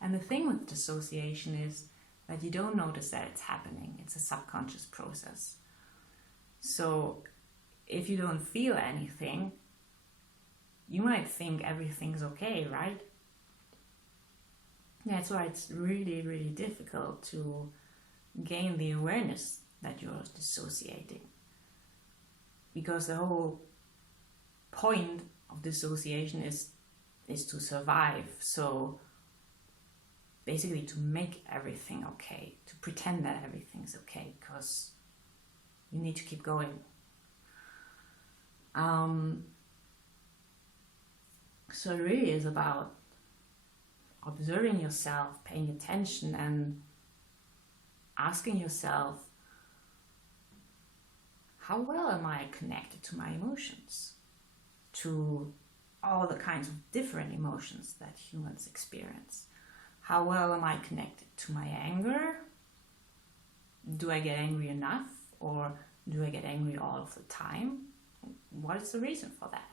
And the thing with dissociation is that you don't notice that it's happening. It's a subconscious process. So if you don't feel anything, you might think everything's okay, right? That's why it's really, really difficult to gain the awareness that you're dissociating. Because the whole point of dissociation is to survive. So basically to make everything okay, to pretend that everything's okay, because you need to keep going. So it really is about observing yourself, paying attention, and asking yourself, how well am I connected to my emotions? To all the kinds of different emotions that humans experience. How well am I connected to my anger? Do I get angry enough, or do I get angry all of the time? What is the reason for that?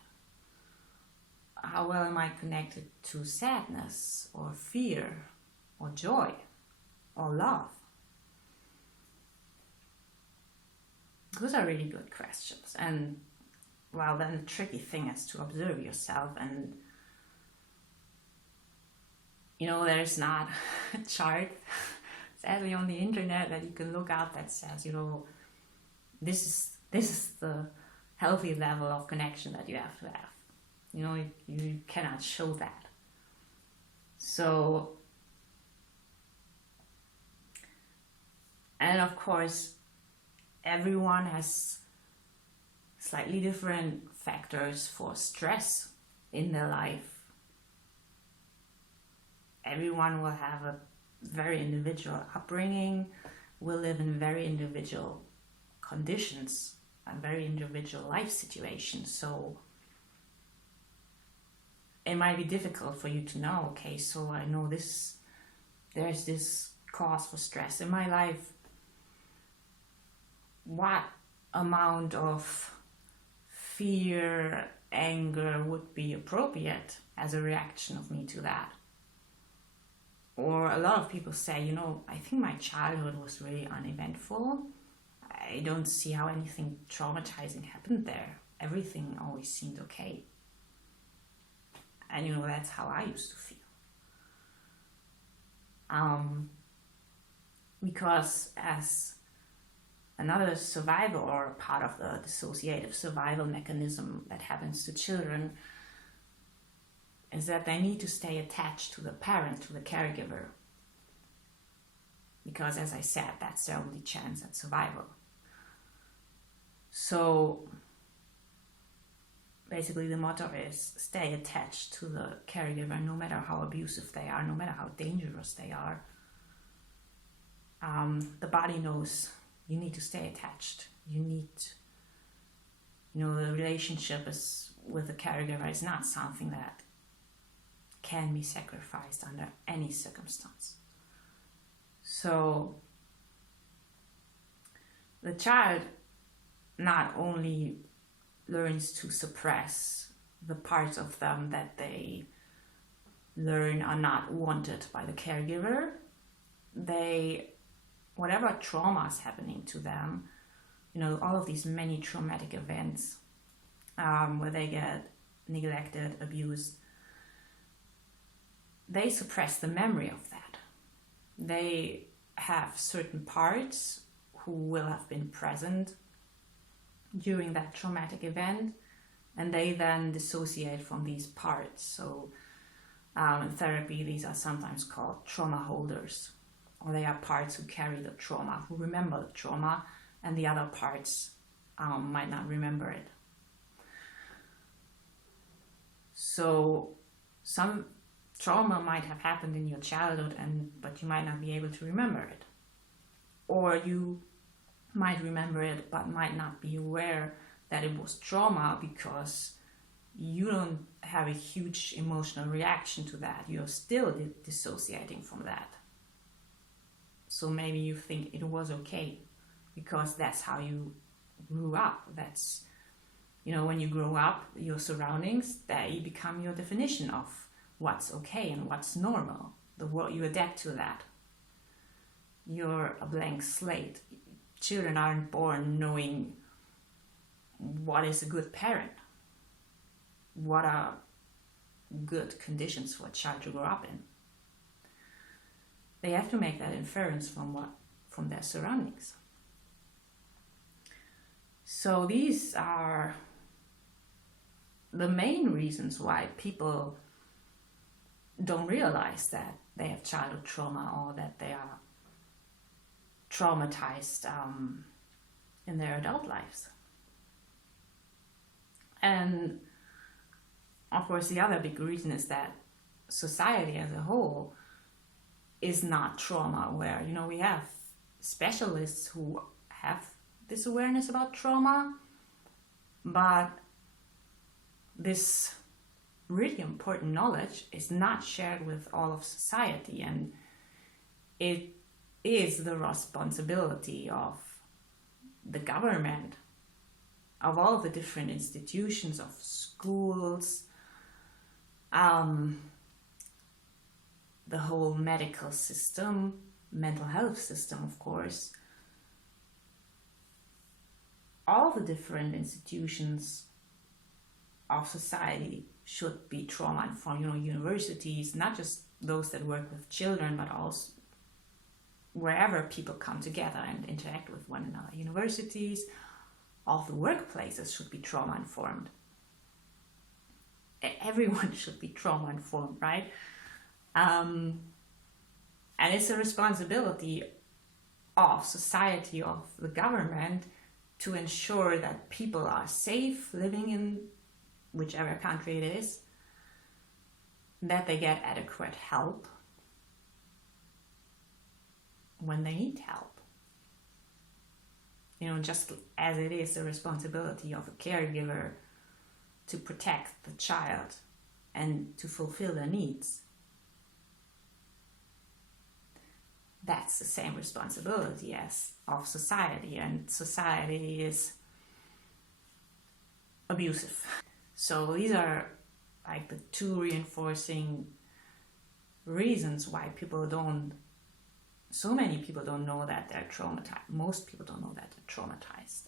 How well am I connected to sadness, or fear, or joy, or love? Those are really good questions. And well, then the tricky thing is to observe yourself. And there's not a chart sadly on the internet that you can look up that says, this is the healthy level of connection that you have to have. You cannot show that. So, and of course, everyone has slightly different factors for stress in their life. Everyone will have a very individual upbringing, will live in very individual conditions, and very individual life situations. So it might be difficult for you to know, okay, so I know there's this cause for stress in my life. What amount of fear, anger would be appropriate as a reaction of me to that? Or a lot of people say, I think my childhood was really uneventful. I don't see how anything traumatizing happened there. Everything always seemed okay. And that's how I used to feel. Because as another survival, or part of the dissociative survival mechanism that happens to children, is that they need to stay attached to the parent, to the caregiver. Because as I said, that's their only chance at survival. So basically the motto is stay attached to the caregiver, no matter how abusive they are, no matter how dangerous they are. The body knows you need to stay attached. You need, the relationship with the caregiver is not something that can be sacrificed under any circumstance. So the child not only learns to suppress the parts of them that they learn are not wanted by the caregiver, whatever trauma is happening to them, all of these many traumatic events where they get neglected, abused, they suppress the memory of that. They have certain parts who will have been present during that traumatic event, and they then dissociate from these parts. So in therapy, these are sometimes called trauma holders, or they are parts who carry the trauma, who remember the trauma, and the other parts might not remember it. So some trauma might have happened in your childhood, but you might not be able to remember it. Or you might remember it but might not be aware that it was trauma because you don't have a huge emotional reaction to that. You're still dissociating from that. So maybe you think it was okay because that's how you grew up. That's, when you grow up, your surroundings, they become your definition of what's okay and what's normal. the world, you adapt to that. You're a blank slate. Children aren't born knowing what is a good parent, what are good conditions for a child to grow up in. They have to make that inference from their surroundings. So these are the main reasons why people don't realize that they have childhood trauma or that they are traumatized in their adult lives. And of course, the other big reason is that society as a whole is not trauma aware. You know, we have specialists who have this awareness about trauma, but this really important knowledge is not shared with all of society, and it is the responsibility of the government, of all the different institutions, of schools, the whole medical system, mental health system, of course. All the different institutions of society should be trauma informed. You know, universities, not just those that work with children, but also wherever people come together and interact with one another. Universities, all the workplaces should be trauma informed. Everyone should be trauma informed, right? And it's a responsibility of society, of the government, to ensure that people are safe living in whichever country it is, that they get adequate help when they need help. You know, just as it is the responsibility of a caregiver to protect the child and to fulfill their needs, that's the same responsibility as of society, and society is abusive. So these are like the two reinforcing reasons why so many people don't know that they're traumatized. Most people don't know that they're traumatized.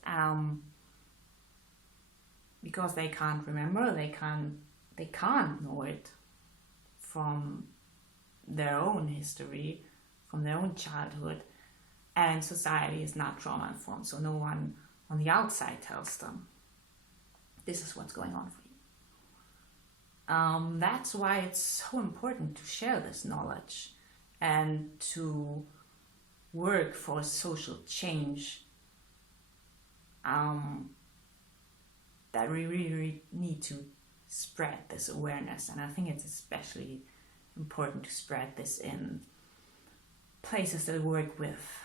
Because they can't remember, they can't know it from their own history, from their own childhood, and society is not trauma informed, so no one on the outside tells them this is what's going on for you. That's why it's so important to share this knowledge and to work for social change, that we really need to spread this awareness. And I think it's especially important to spread this in places that work with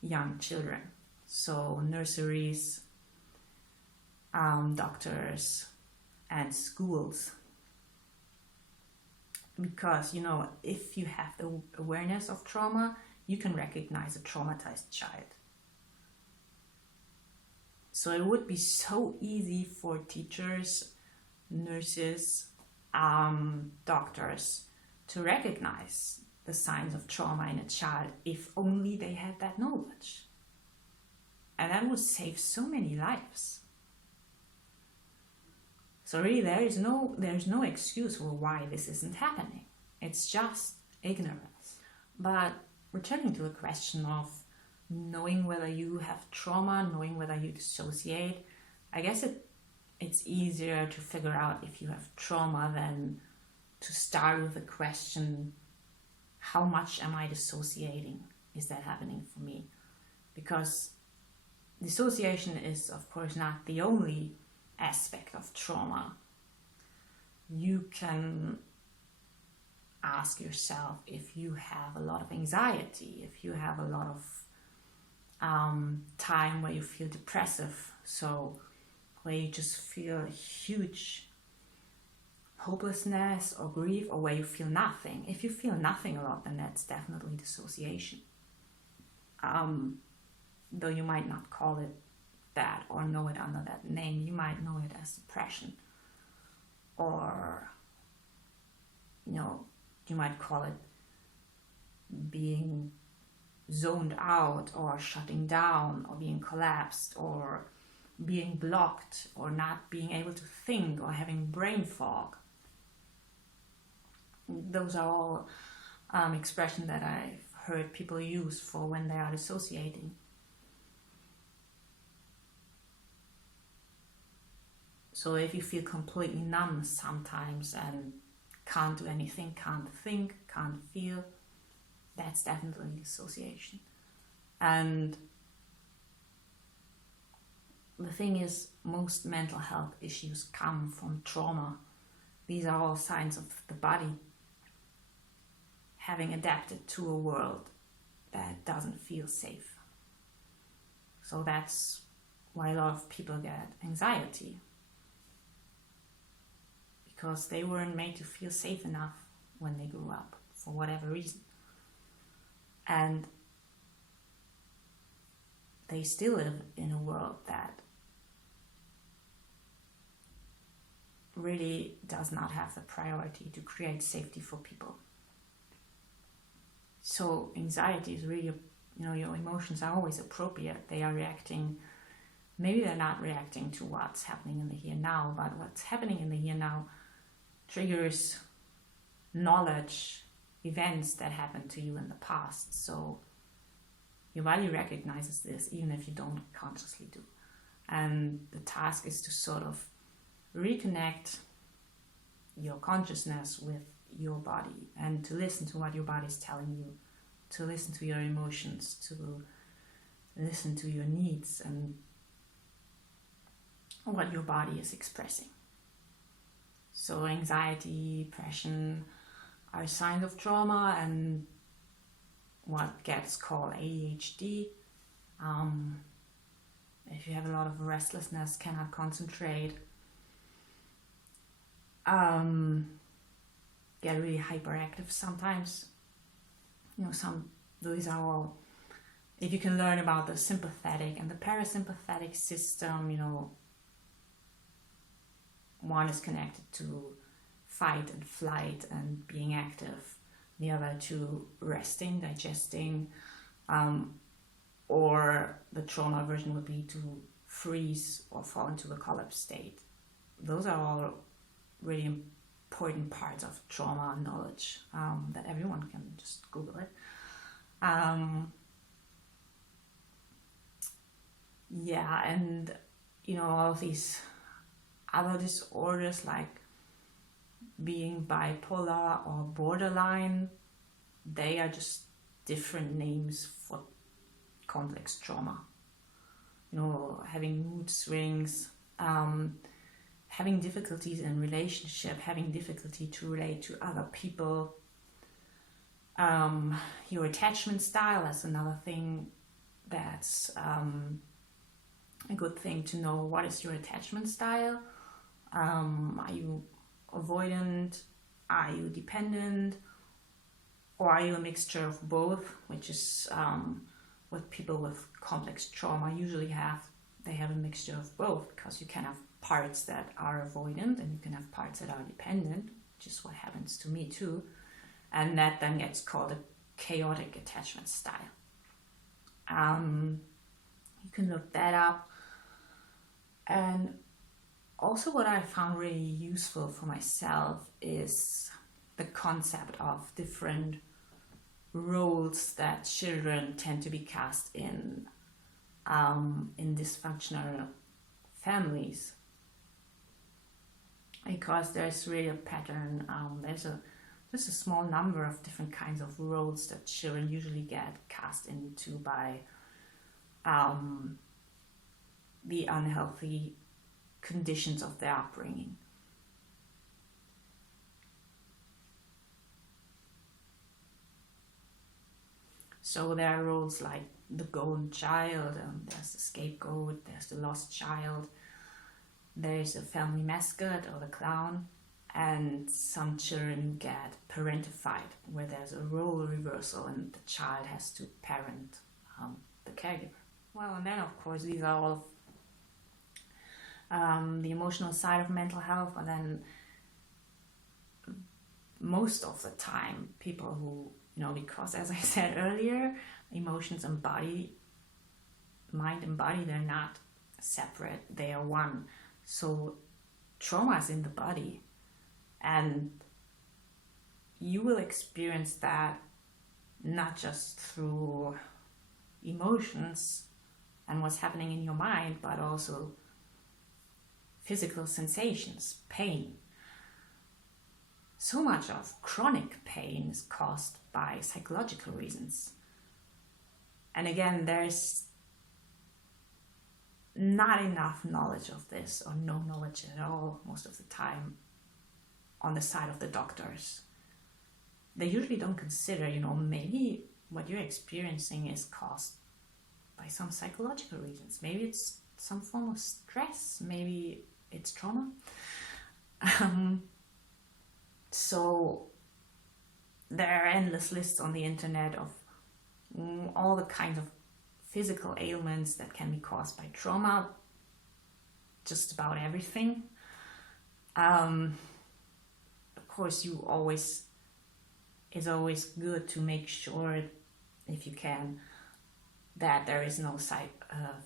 young children, so nurseries, doctors, and schools. Because, you know, if you have the awareness of trauma, you can recognize a traumatized child. So it would be so easy for teachers, nurses, doctors to recognize the signs of trauma in a child if only they had that knowledge. And that would save so many lives. So really there is no excuse for why this isn't happening. It's just ignorance. But returning to the question of knowing whether you have trauma, knowing whether you dissociate, I guess it's easier to figure out if you have trauma than to start with the question, how much am I dissociating? Is that happening for me? Because dissociation is, of course, not the only aspect of trauma. You can ask yourself if you have a lot of anxiety, if you have a lot of time where you feel depressive, so where you just feel a huge hopelessness or grief, or where you feel nothing. If you feel nothing a lot, then that's definitely dissociation. Though you might not call it that or know it under that name, you might know it as depression, or you might call it being zoned out or shutting down or being collapsed or being blocked or not being able to think or having brain fog. Those are all expressions that I've heard people use for when they are dissociating. So if you feel completely numb sometimes and can't do anything, can't think, can't feel, that's definitely dissociation. And the thing is, most mental health issues come from trauma. These are all signs of the body having adapted to a world that doesn't feel safe. So that's why a lot of people get anxiety, because they weren't made to feel safe enough when they grew up, for whatever reason. And they still live in a world that really does not have the priority to create safety for people. So anxiety is really, your emotions are always appropriate. They are reacting, maybe they're not reacting to what's happening in the here now, but what's happening in the here now triggers knowledge, events that happened to you in the past. So your body recognizes this even if you don't consciously do. And the task is to sort of reconnect your consciousness with your body and to listen to what your body is telling you, to listen to your emotions, to listen to your needs and what your body is expressing. So anxiety, depression are signs of trauma and what gets called ADHD. If you have a lot of restlessness, cannot concentrate, get really hyperactive sometimes. These are all, if you can learn about the sympathetic and the parasympathetic system, one is connected to fight and flight and being active, the other to resting, digesting, or the trauma version would be to freeze or fall into the collapse state. Those are all really important parts of trauma knowledge that everyone can just Google it. And all of these other disorders like being bipolar or borderline, they are just different names for complex trauma. Having mood swings, having difficulties in relationship, having difficulty to relate to other people. Your attachment style, that's another thing that's a good thing to know. What is your attachment style? Are you avoidant? Are you dependent? Or are you a mixture of both, which is what people with complex trauma usually have. They have a mixture of both, because you can have parts that are avoidant and you can have parts that are dependent, which is what happens to me too. And that then gets called a chaotic attachment style. You can look that up. And also what I found really useful for myself is the concept of different roles that children tend to be cast in dysfunctional families. Because there's really a pattern, there's a small number of different kinds of roles that children usually get cast into by the unhealthy conditions of their upbringing. So there are roles like the golden child, there's the scapegoat, there's the lost child, there's a family mascot or the clown, and some children get parentified, where there's a role reversal and the child has to parent the caregiver. Well, and then of course these are all the emotional side of mental health, but then most of the time people who because as I said earlier, emotions and mind and body, they're not separate, they are one. So trauma is in the body, and you will experience that not just through emotions and what's happening in your mind, but also physical sensations, pain. So much of chronic pain is caused by psychological reasons. And again, there's not enough knowledge of this, or no knowledge at all most of the time, on the side of the doctors. They usually don't consider, maybe what you're experiencing is caused by some psychological reasons. Maybe it's some form of stress, maybe it's trauma. So there are endless lists on the internet of all the kinds of physical ailments that can be caused by trauma, just about everything. Of course, it's always good to make sure, if you can, that there is no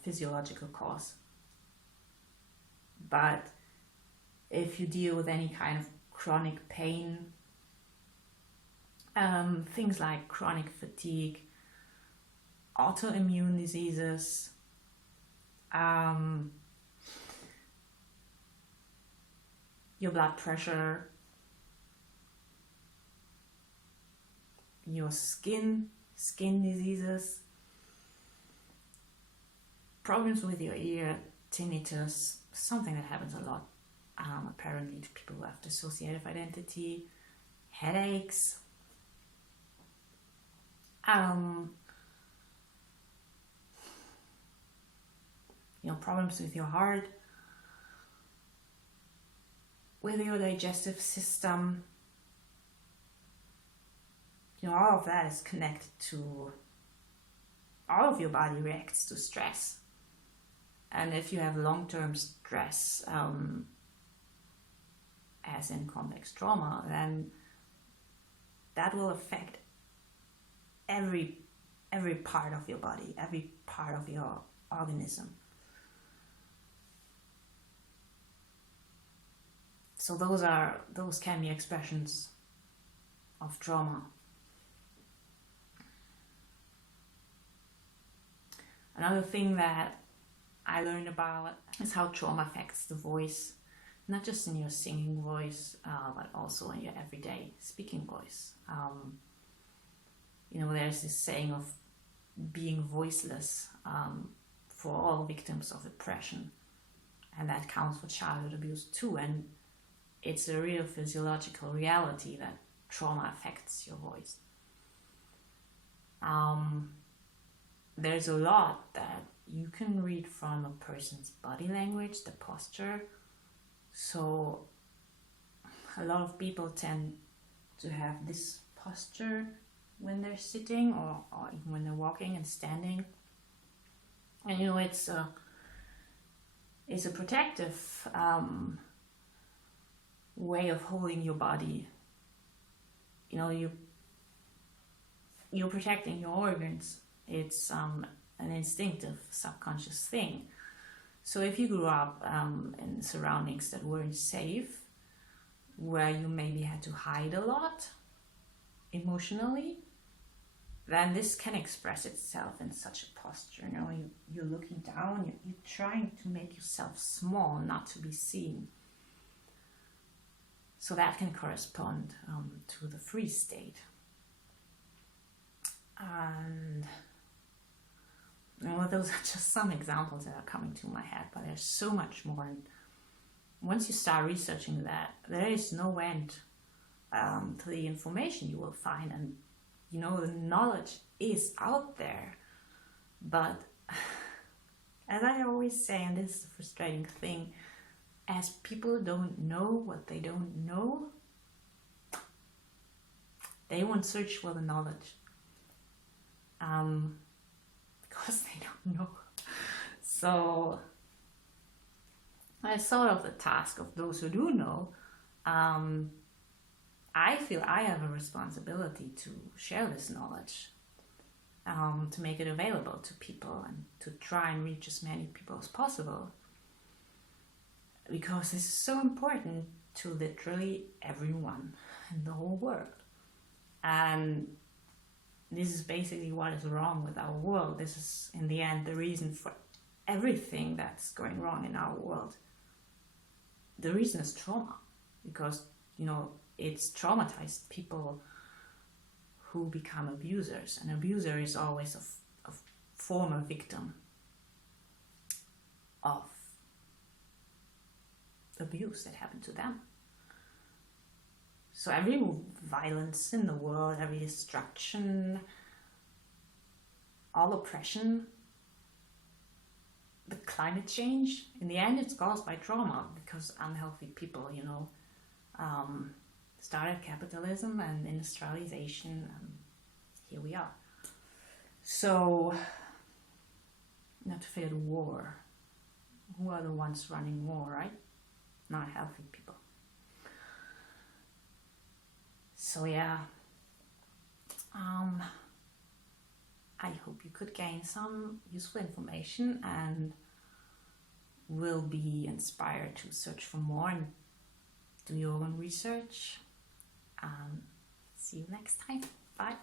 physiological cause. But if you deal with any kind of chronic pain, things like chronic fatigue, autoimmune diseases, your blood pressure, your skin diseases, problems with your ear, tinnitus, something that happens a lot apparently to people who have dissociative identity, headaches, problems with your heart, with your digestive system. All of that is connected to, all of your body reacts to stress. And if you have long-term stress, as in complex trauma, then that will affect every part of your body, every part of your organism. So those can be expressions of trauma. Another thing that I learned about is how trauma affects the voice, not just in your singing voice, but also in your everyday speaking voice. There's this saying of being voiceless for all victims of oppression, and that counts for childhood abuse too. And it's a real physiological reality that trauma affects your voice. There's a lot that you can read from a person's body language, the posture. So a lot of people tend to have this posture when they're sitting or even when they're walking and standing. And it's a protective way of holding your body. You're protecting your organs. It's an instinctive, subconscious thing. So if you grew up in surroundings that weren't safe, where you maybe had to hide a lot emotionally, then this can express itself in such a posture. You're looking down, you're trying to make yourself small, not to be seen. So that can correspond to the freeze state. And those are just some examples that are coming to my head, but there's so much more. And once you start researching that, there is no end to the information you will find. And the knowledge is out there, but as I always say, and this is the frustrating thing, as people don't know what they don't know, they won't search for the knowledge. Because they don't know. So it's sort of the task of those who do know. I feel I have a responsibility to share this knowledge, to make it available to people and to try and reach as many people as possible. Because this is so important to literally everyone in the whole world. And this is basically what is wrong with our world. This is, in the end, the reason for everything that's going wrong in our world. The reason is trauma. Because, it's traumatized people who become abusers. An abuser is always a former victim of abuse that happened to them. So every violence in the world, every destruction, all oppression, the climate change, in the end it's caused by trauma, because unhealthy people, started capitalism and industrialization, and here we are. So, not to forget war. Who are the ones running war, right? Not healthy people. So yeah, I hope you could gain some useful information and will be inspired to search for more and do your own research. See you next time. Bye.